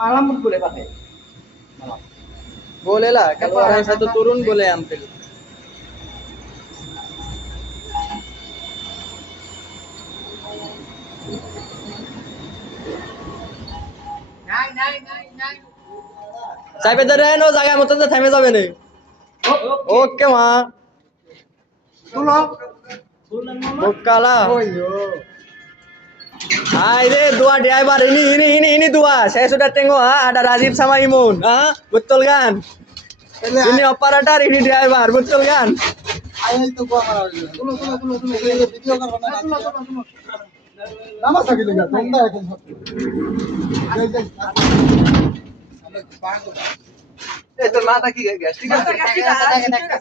Malam pun boleh pakai. Malam. Boleh lah, kalau orang satu turun boleh ambil. চাইপে ধরে নো জায়গা মতো তো থেমে যাবে না। ওকে মা Tulo. বকালা Oyo. Hai deh dua driver ini dua. Saya sudah tengok ada Razif sama Imun. Betul kan? Ini operator, ini driver, betul kan? Ayo itu gua marah. Tulo. Video kan mana? Tulo. Nama sakit enggak? Tunggu aja. Itu mata ki guys.